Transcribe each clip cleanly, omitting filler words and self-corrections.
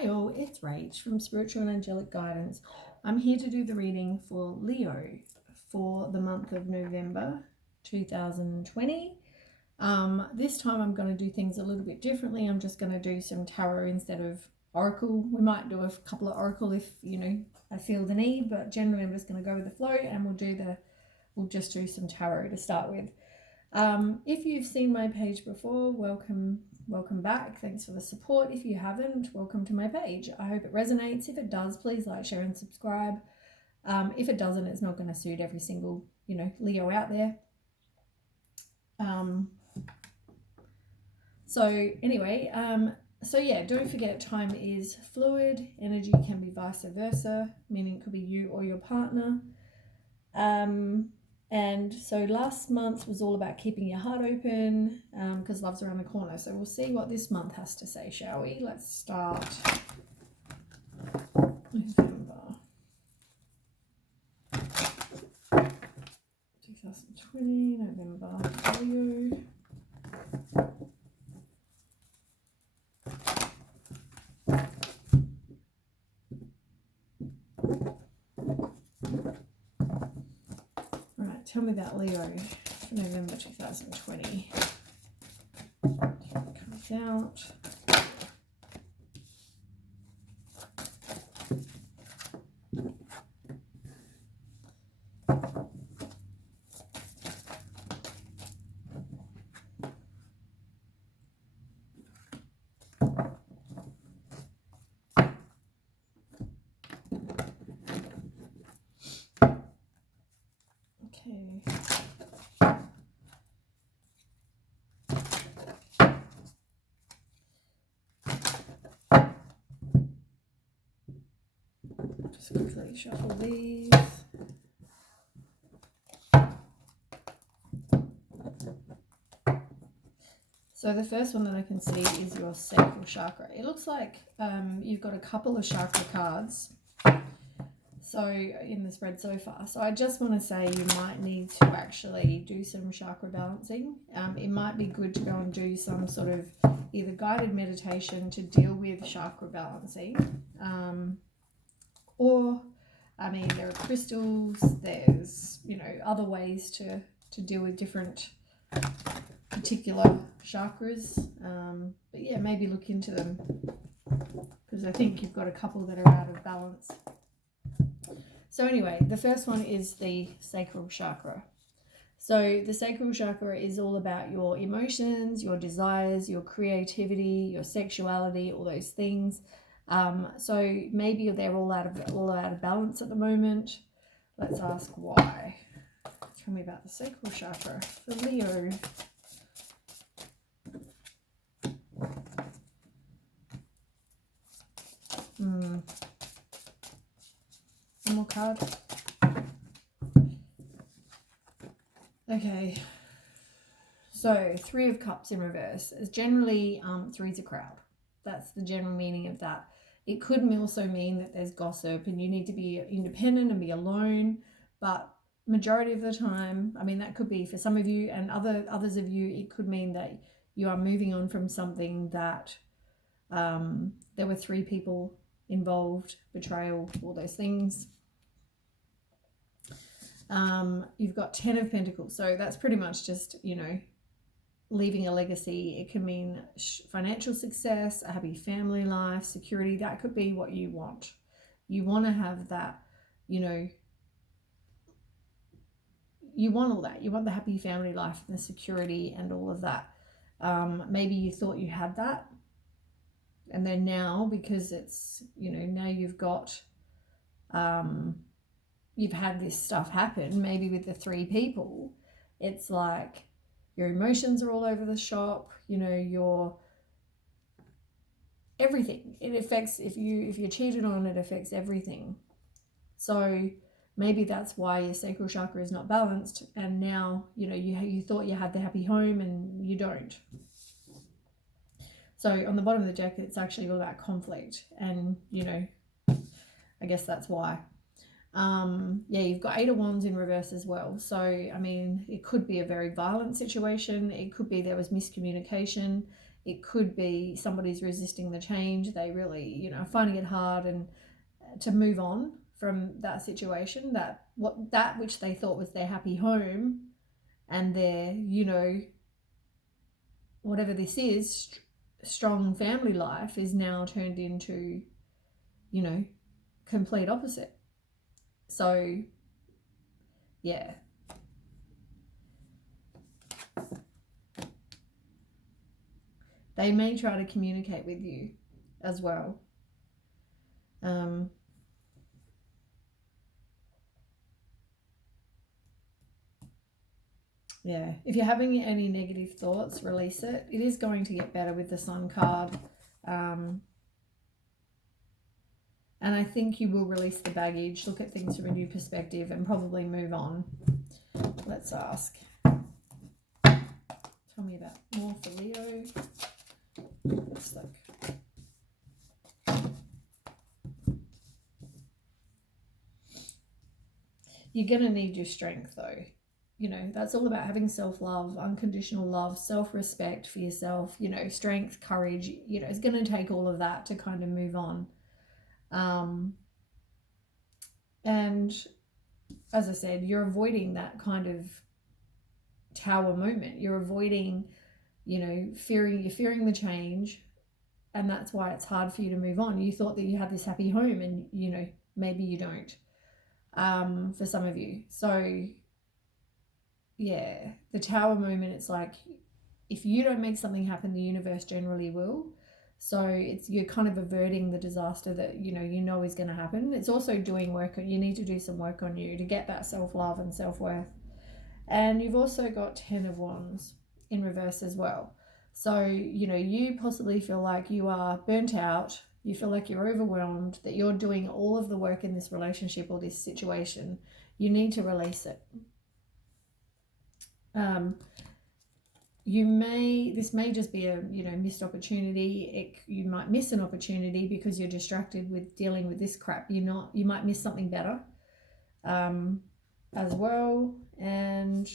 Hi all, it's Rach from Spiritual and Angelic Guidance. I'm here to do the reading for Leo for the month of November 2020. This time I'm going to do things a little bit differently. I'm just going to do some tarot instead of oracle. We might do a couple of oracle if, I feel the need, but generally I'm just going to go with the flow and we'll just do some tarot to start with. If you've seen my page before, welcome back. Thanks for the support. If you haven't, welcome to my page. I hope it resonates. If it does, please like, share and subscribe. If it doesn't, it's not going to suit every single Leo out there. Don't forget time is fluid. Energy can be vice versa, meaning it could be you or your partner. And so last month was all about keeping your heart open because love's around the corner. So we'll see what this month has to say, shall we? Let's start November 2020, November, Leo. Tell me about Leo for November 2020. Comes out. Just quickly shuffle these. So the first one that I can see is your sacral chakra. It looks like you've got a couple of chakra cards in the spread so far. So I just want to say you might need to actually do some chakra balancing. It might be good to go and do some sort of either guided meditation to deal with chakra balancing. There are crystals, there's, other ways to deal with different particular chakras. But yeah, maybe look into them because I think you've got a couple that are out of balance. So anyway, the first one is the sacral chakra. So the sacral chakra is all about your emotions, your desires, your creativity, your sexuality, all those things. So maybe they're all out of balance at the moment. Let's ask why. Tell me about the sacral chakra for Leo. One more card. Okay. So 3 of Cups in reverse is generally three's a crowd. That's the general meaning of that. It could also mean that there's gossip and you need to be independent and be alone. But majority of the time, that could be for some of you, and others of you, it could mean that you are moving on from something that there were 3 people involved, betrayal, all those things. You've got 10 of Pentacles. So that's pretty much just, leaving a legacy. It can mean financial success, a happy family life, security. That could be what you want. You want to have that, you want all that. You want the happy family life and the security and all of that. Maybe you thought you had that. And then now, because it's, now you've got, you've had this stuff happen, maybe with the 3 people, it's like, your emotions are all over the shop, your everything. It affects, if you're cheated on, it affects everything. So maybe that's why your sacral chakra is not balanced, and now, you thought you had the happy home and you don't. So on the bottom of the deck, it's actually all about conflict, and, I guess that's why. You've got 8 of Wands in reverse as well. So, it could be a very violent situation. It could be there was miscommunication. It could be somebody's resisting the change. They really, you know, finding it hard and to move on from that situation, that which they thought was their happy home and their, you know, whatever this is, strong family life is now turned into, you know, complete opposite. So yeah, they may try to communicate with you as well. Yeah, if you're having any negative thoughts, release it. It is going to get better with the Sun card. And I think you will release the baggage, look at things from a new perspective, and probably move on. Let's ask. Tell me about more for Leo. Let's look. You're going to need your strength, though. You know, that's all about having self-love, unconditional love, self-respect for yourself, you know, strength, courage. You know, it's going to take all of that to kind of move on. And as I said, you're avoiding that kind of tower moment. You're avoiding, you know, you're fearing the change, and that's why it's hard for you to move on. You thought that you had this happy home, and, you know, maybe you don't, for some of you. So yeah, the tower moment, it's like, if you don't make something happen, the universe generally will. So you're kind of averting the disaster that you know is going to happen. It's also doing work. You need to do some work on you to get that self-love and self-worth. And you've also got 10 of Wands in reverse as well. So, you know, you possibly feel like you are burnt out. You feel like you're overwhelmed, that you're doing all of the work in this relationship or this situation. You need to release it. This may just be a, you know, missed opportunity. You might miss an opportunity because you're distracted with dealing with this crap. You might miss something better as well. And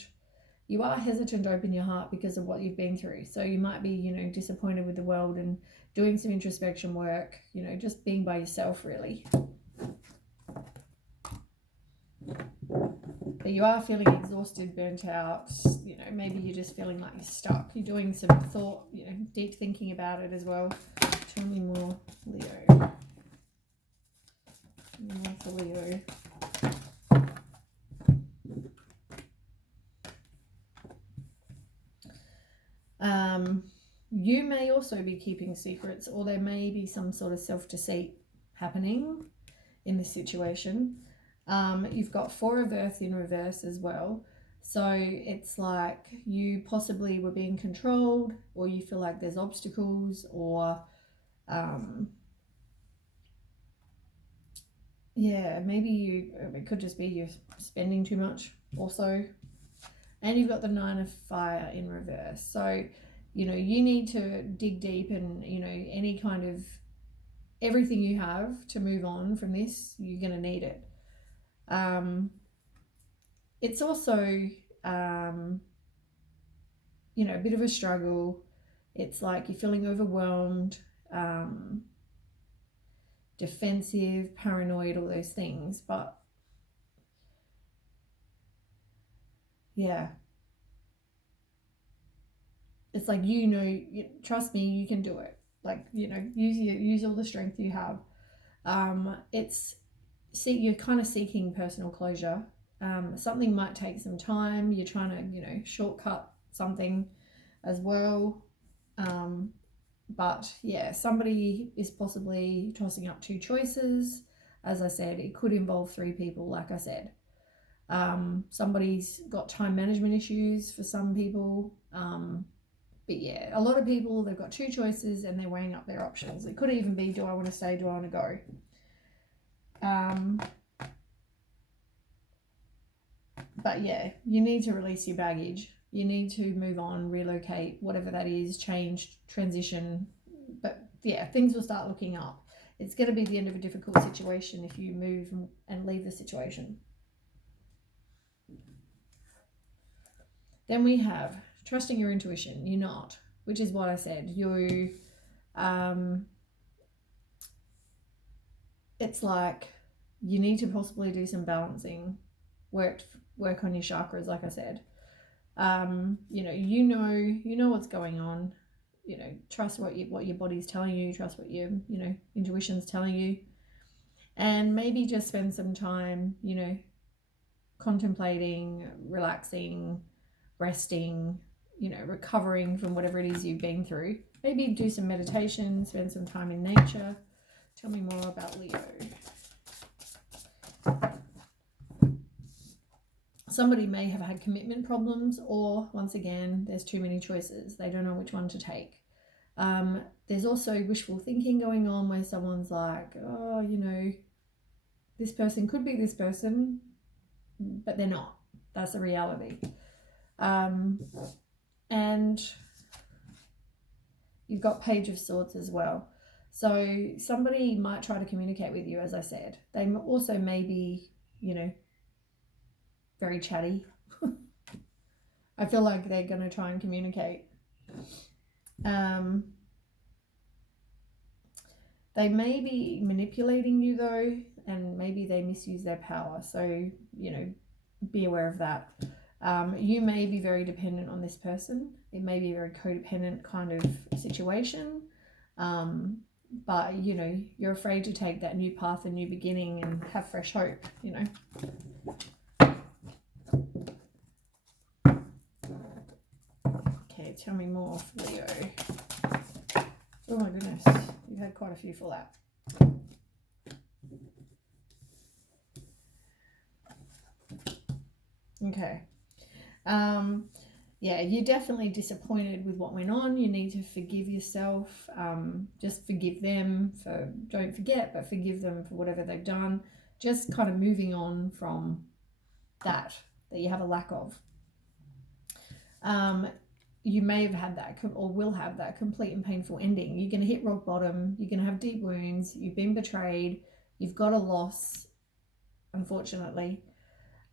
you are hesitant to open your heart because of what you've been through. So you might be, you know, disappointed with the world and doing some introspection work, you know, just being by yourself, really. But you are feeling exhausted, burnt out, you know, maybe you're just feeling like you're stuck. You're doing some thought, you know, deep thinking about it as well. Tell me more, Leo. More for Leo. You may also be keeping secrets, or there may be some sort of self-deceit happening in this situation. You've got 4 of Earth in reverse as well. So it's like you possibly were being controlled, or you feel like there's obstacles, or yeah, maybe it could just be you're spending too much also. And you've got the 9 of Fire in reverse. So, you know, you need to dig deep and, you know, any kind of everything you have to move on from this, you're going to need it. It's also, you know, a bit of a struggle. It's like you're feeling overwhelmed, defensive, paranoid, all those things. But yeah, it's like, you know, trust me, you can do it. Like, you know, use all the strength you have. You're kind of seeking personal closure. Something might take some time. You're trying to, you know, shortcut something as well. But yeah, somebody is possibly tossing up 2 choices. As I said, it could involve 3 people, like I said. Somebody's got time management issues for some people. But yeah, a lot of people, they've got 2 choices and they're weighing up their options. It could even be, do I want to stay, do I want to go? But yeah, you need to release your baggage. You need to move on, relocate, whatever that is, change, transition. But yeah, things will start looking up. It's going to be the end of a difficult situation if you move and leave the situation. Then we have trusting your intuition. You're not. which is what I said. It's like you need to possibly do some balancing work on your chakras, like I said. You know what's going on. Trust what your body's telling you, trust what your intuition's telling you, and maybe just spend some time contemplating, relaxing, resting, recovering from whatever it is you've been through. Maybe do some meditation, spend some time in nature. Tell me more about Leo. Somebody may have had commitment problems, or once again, there's too many choices. They don't know which one to take. There's also wishful thinking going on where someone's like, oh, this person could be this person, but they're not. That's the reality. And you've got Page of Swords as well. So somebody might try to communicate with you, as I said. They also may be, very chatty. I feel like they're going to try and communicate. They may be manipulating you though, and maybe they misuse their power. So, be aware of that. You may be very dependent on this person. It may be a very codependent kind of situation. But, you're afraid to take that new path, a new beginning, and have fresh hope, Okay, tell me more, Leo. Oh my goodness, you've had quite a few for that. Okay. Yeah, you're definitely disappointed with what went on. You need to forgive yourself. Just forgive them don't forget, but forgive them for whatever they've done. Just kind of moving on from that you have a lack of. You may have had that or will have that complete and painful ending. You're going to hit rock bottom. You're going to have deep wounds. You've been betrayed. You've got a loss, unfortunately.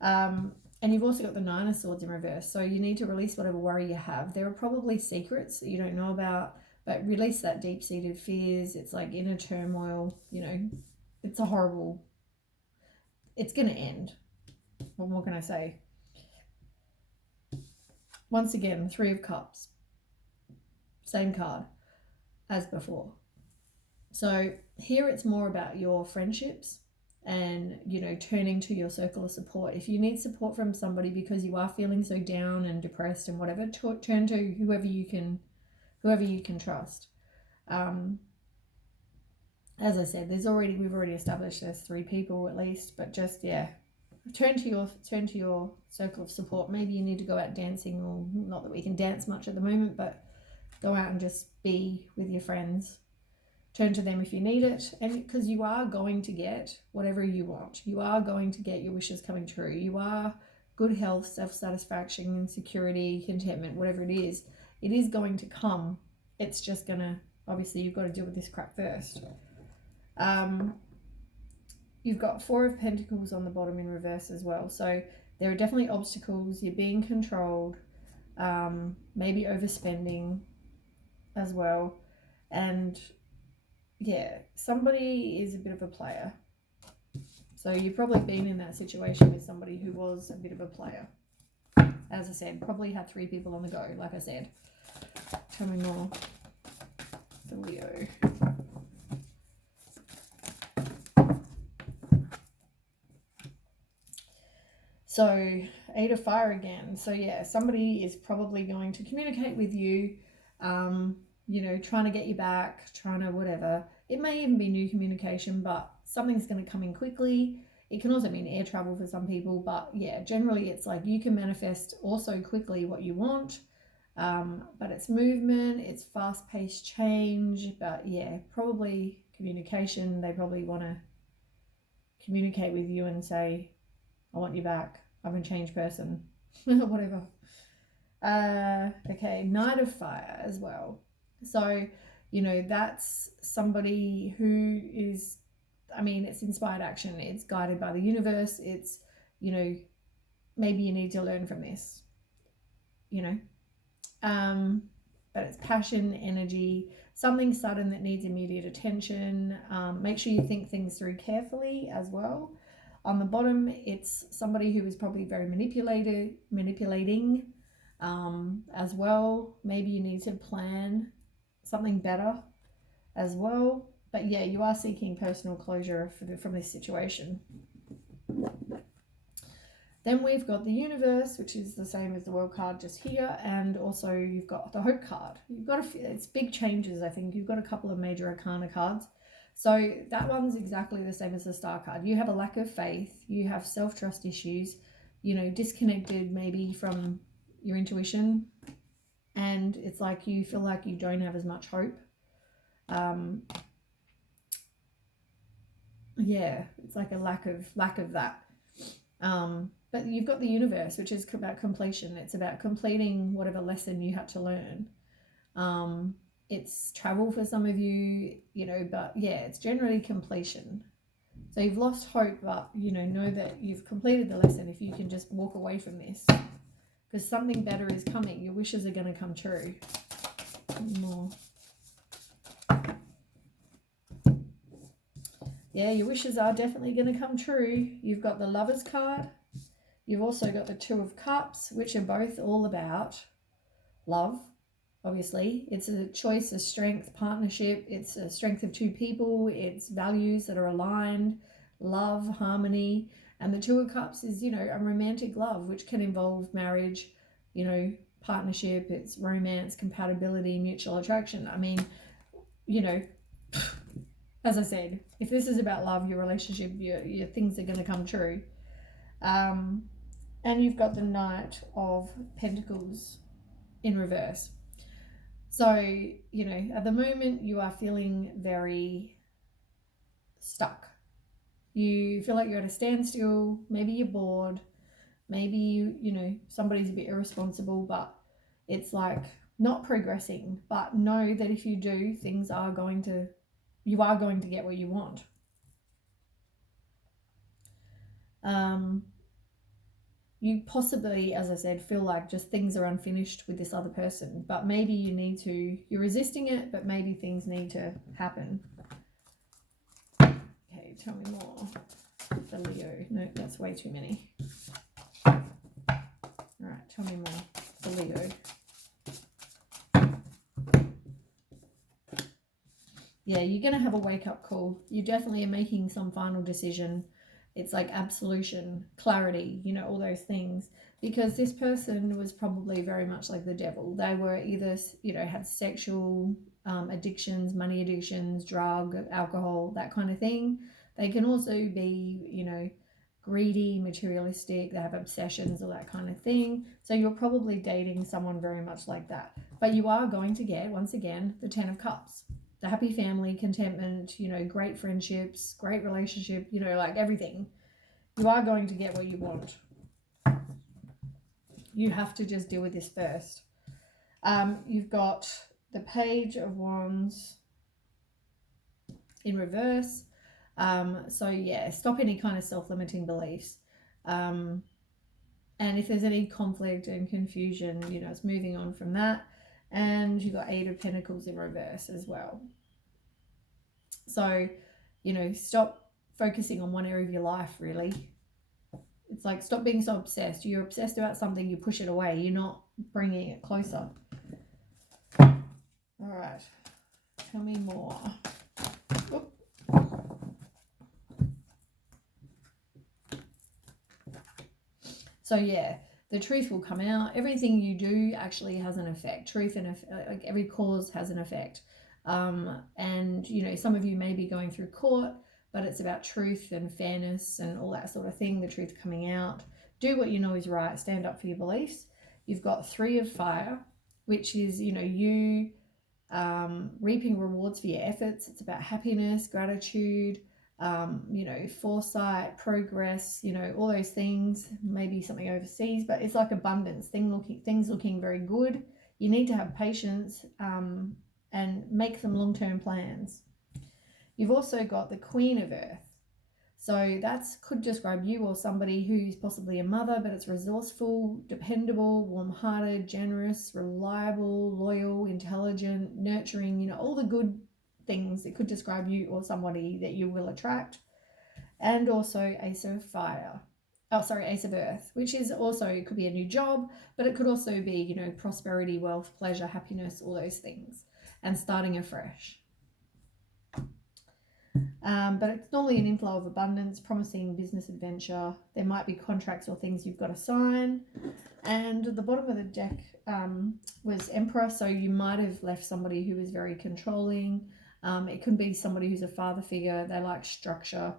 And you've also got the Nine of Swords in reverse. So you need to release whatever worry you have. There are probably secrets that you don't know about, but release that deep-seated fears. It's like inner turmoil. It's a horrible... It's going to end. What more can I say? Once again, Three of Cups. Same card as before. So here it's more about your friendships and, turning to your circle of support. If you need support from somebody because you are feeling so down and depressed and whatever, turn to whoever you can trust. As I said, we've already established there's 3 people at least, but just, turn to your circle of support. Maybe you need to go out dancing, or not that we can dance much at the moment, but go out and just be with your friends. Turn to them if you need it, and because you are going to get whatever you want. You are going to get your wishes coming true. You are good health, self-satisfaction, security, contentment, whatever it is going to come. It's just gonna, obviously you've got to deal with this crap first. You've got 4 of Pentacles on the bottom in reverse as well. So there are definitely obstacles. You're being controlled, maybe overspending as well. And yeah, somebody is a bit of a player. So you've probably been in that situation with somebody who was a bit of a player. As I said, probably had 3 people on the go, like I said. Tell me more for Leo. So 8 of Fire again. So yeah, somebody is probably going to communicate with you, trying to get you back, trying to whatever. It may even be new communication, but something's going to come in quickly. It can also mean air travel for some people, but yeah, generally it's like you can manifest also quickly what you want. But it's movement, it's fast-paced change, but yeah, probably communication. They probably want to communicate with you and say, I want you back. I'm a changed person. Whatever. Okay, Knight of Fire as well. So, that's somebody who is, it's inspired action. It's guided by the universe. It's, maybe you need to learn from this, but it's passion, energy, something sudden that needs immediate attention. Make sure you think things through carefully as well. On the bottom, it's somebody who is probably very manipulating as well. Maybe you need to plan something better as well. But yeah, you are seeking personal closure from this situation. Then we've got the universe, which is the same as the world card just here. And also you've got the hope card. You've got it's big changes, I think. You've got a couple of major arcana cards. So that one's exactly the same as the star card. You have a lack of faith. You have self-trust issues, you know, disconnected maybe from your intuition. And it's like you feel like you don't have as much hope. Yeah, it's like a lack of that. But you've got the universe, which is about completion. It's about completing whatever lesson you had to learn. It's travel for some of you, you know, but yeah, it's generally completion. So you've lost hope, but, you know that you've completed the lesson if you can just walk away from this. Because something better is coming. Your wishes are going to come true. More. Yeah, your wishes are definitely going to come true. You've got the Lovers card. You've also got the Two of Cups, which are both all about love, obviously. It's a choice, a strength, partnership. It's a strength of two people. It's values that are aligned, love, harmony. And the Two of Cups is, you know, a romantic love, which can involve marriage, you know, partnership. It's romance, compatibility, mutual attraction. I mean, you know, as I said, if this is about love, your relationship, your things are going to come true. And you've got the Knight of Pentacles in reverse. So, you know, at the moment you are feeling very stuck. You feel like you're at a standstill. Maybe you're bored. Maybe, you know, somebody's a bit irresponsible, but it's like not progressing. But know that if you do, you are going to get what you want. You possibly, as I said, feel like just things are unfinished with this other person, but maybe you're resisting it, but maybe things need to happen. Okay, tell me more. The Leo. No, that's way too many. All right, tell me more. The Leo. Yeah, you're going to have a wake-up call. You definitely are making some final decision. It's like absolution, clarity, you know, all those things. Because this person was probably very much like the devil. They were either, you know, had sexual addictions, money addictions, drug, alcohol, that kind of thing. They can also be, you know, greedy, materialistic. They have obsessions or that kind of thing. So you're probably dating someone very much like that. But you are going to get, once again, the 10 of Cups. The happy family, contentment, you know, great friendships, great relationship, you know, like everything. You are going to get what you want. You have to just deal with this first. You've got the Page of Wands in reverse. So yeah, stop any kind of self-limiting beliefs. And if there's any conflict and confusion, you know, it's moving on from that. And you've got 8 of Pentacles in reverse as well. So, you know, stop focusing on one area of your life, really. It's like, stop being so obsessed. You're obsessed about something, you push it away. You're not bringing it closer. All right. Tell me more. Oop. So, yeah. The truth will come out. Everything you do actually has an effect. Truth and like every cause has an effect. And, you know, some of you may be going through court, but it's about truth and fairness and all that sort of thing. The truth coming out. Do what you know is right. Stand up for your beliefs. You've got 3 of Fire, which is, you know, you reaping rewards for your efforts. It's about happiness, gratitude, you know, foresight, progress, you know, all those things. Maybe something overseas, but it's like abundance, things looking very good. You need to have patience and make some long-term plans. You've also got the Queen of Earth. So that's could describe you or somebody who's possibly a mother, but it's resourceful, dependable, warm-hearted, generous, reliable, loyal, intelligent, nurturing, you know, all the good things. It could describe you or somebody that you will attract. And also Ace of Fire. Oh, sorry, Ace of Earth, which is also, it could be a new job, but it could also be, you know, prosperity, wealth, pleasure, happiness, all those things, and starting afresh. But it's normally an inflow of abundance, promising business adventure. There might be contracts or things you've got to sign. And the bottom of the deck was Emperor, so you might have left somebody who was very controlling. It could be somebody who's a father figure. They like structure.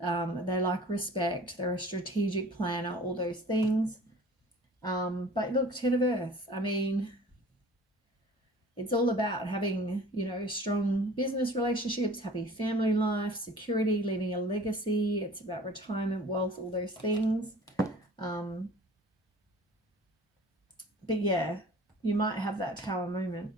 They like respect. They're a strategic planner, all those things. But look, Ten of Earth, I mean, it's all about having, you know, strong business relationships, happy family life, security, leaving a legacy. It's about retirement, wealth, all those things. But yeah, you might have that Tower moment.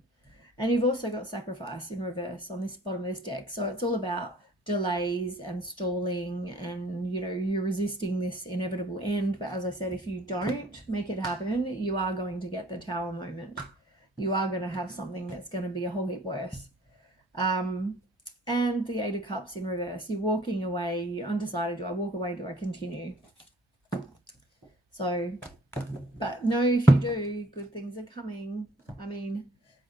And you've also got Sacrifice in reverse on this bottom of this deck. So it's all about delays and stalling, and, you know, you're resisting this inevitable end. But as I said, if you don't make it happen, you are going to get the Tower moment. You are going to have something that's going to be a whole heap worse. And the Eight of Cups in reverse. You're walking away. You're undecided. Do I walk away? Do I continue? So, but no, if you do, good things are coming. I mean,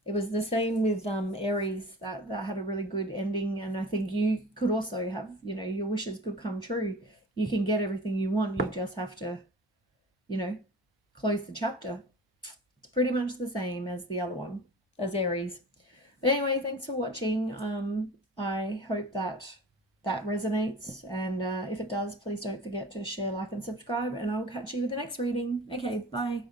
it was the same with Aries. That had a really good ending. And I think you could also have, you know, your wishes could come true. You can get everything you want. You just have to, you know, close the chapter. Pretty much the same as the other one, as Aries. But anyway, thanks for watching. I hope that resonates, and if it does, please don't forget to share, like, and subscribe, and I'll catch you with the next reading. Okay, bye.